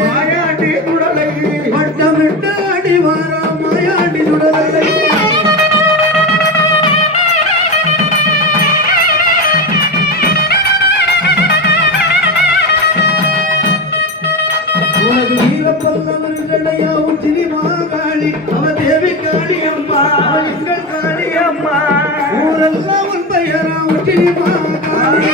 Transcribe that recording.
மாயாண்டி குடலை வட்டமிட்டு அடி வாரா மாயாண்டி குடலை உனது வீரப்பல்லவர்களையா உச்சினி மாகாளி அவ தேவி காளியம்மா எங்கள் காளியம்மா ஊரெல்லாம் உன் பெயரா உச்சினி மாகாளி